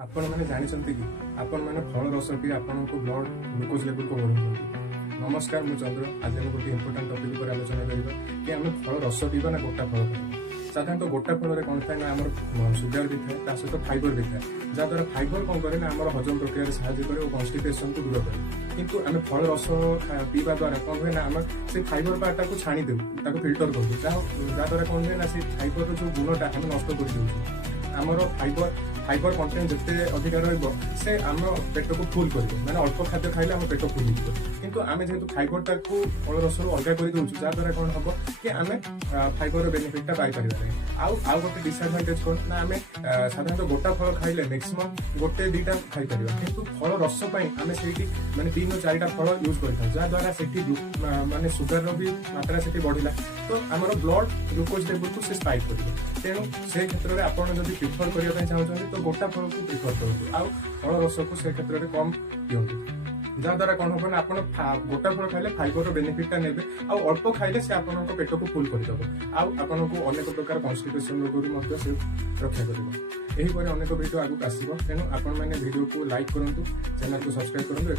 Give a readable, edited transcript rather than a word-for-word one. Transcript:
आपण मैंने जानते कि आपण मैंने फल रस पी आपण ब्लड ग्लुकोज लेवल को बढ़ाऊँ। नमस्कार मु चंद्र। आज आम गोटे इंपोर्टाट टपिक पर आलोचना करवा कि आम फल रस पीवा ना गोटा फल खावा। साधारणतः गोटा फल कौन थाए ना आम सुगर भी थाए सहित फाइबर भी थाए जहाँद्वारा फाइबर कौन करे ना आम हजम प्रक्रिया साहाय्य करे और कन्स्टिपेशन को दूर करे। किंतु आम फल रस पीवा द्वारा कौन हुए ना आम से फाइबर पार्टा को छाणी देव फिल्टर कर जहाँद्वारा कौन हुए ना से फाइबर जो गुणटा आम नष्ट कर आमर फाइबर कंटेंट जिते अधिक से आम पेट को फुल कर मैंने अल्प खाद्य खाइले आम पेट फुल किंतु आम जेहतु फाइबरटा को फल रस अलग कर दूँ जहाँद्वारा कौन हम कि आम फाइबर बेनिफिटा पाइपर आउ गोटे डिसएडवांटेज कौन ना आम साधारणतः गोटा फल खाइले मैक्सिमम गोटे दुईटा खाईपर किंतु फल रस आम से मैंने 3 ରୁ 4टा फल यूज कर जहाँद्वारा से माने सुगर भी मात्रा से बढ़ला तो आमर ब्लड ग्लुकोज लेवल को से स्पाइक कर तेणु से क्षेत्र में आपड़ जब प्रिफर करने चाहते तो गोटा फल को प्रिफर करूँ आउ फल रस को से क्षेत्र में कम दिंतु जहाँद्वारा कौन हम ना आप गोटा फल खाइले फाइबर बेनिफिटा ने अल्प खाइले से आपन पेट को फुल करदेव आपन को अनेक प्रकार कन्स्टिपेशन रोग से रक्षा कर अनेक वीडियो आगू आसो तेणु आपण मैंने वीडियो को लाइक करूँ चैनल को सब्सक्राइब करूँ।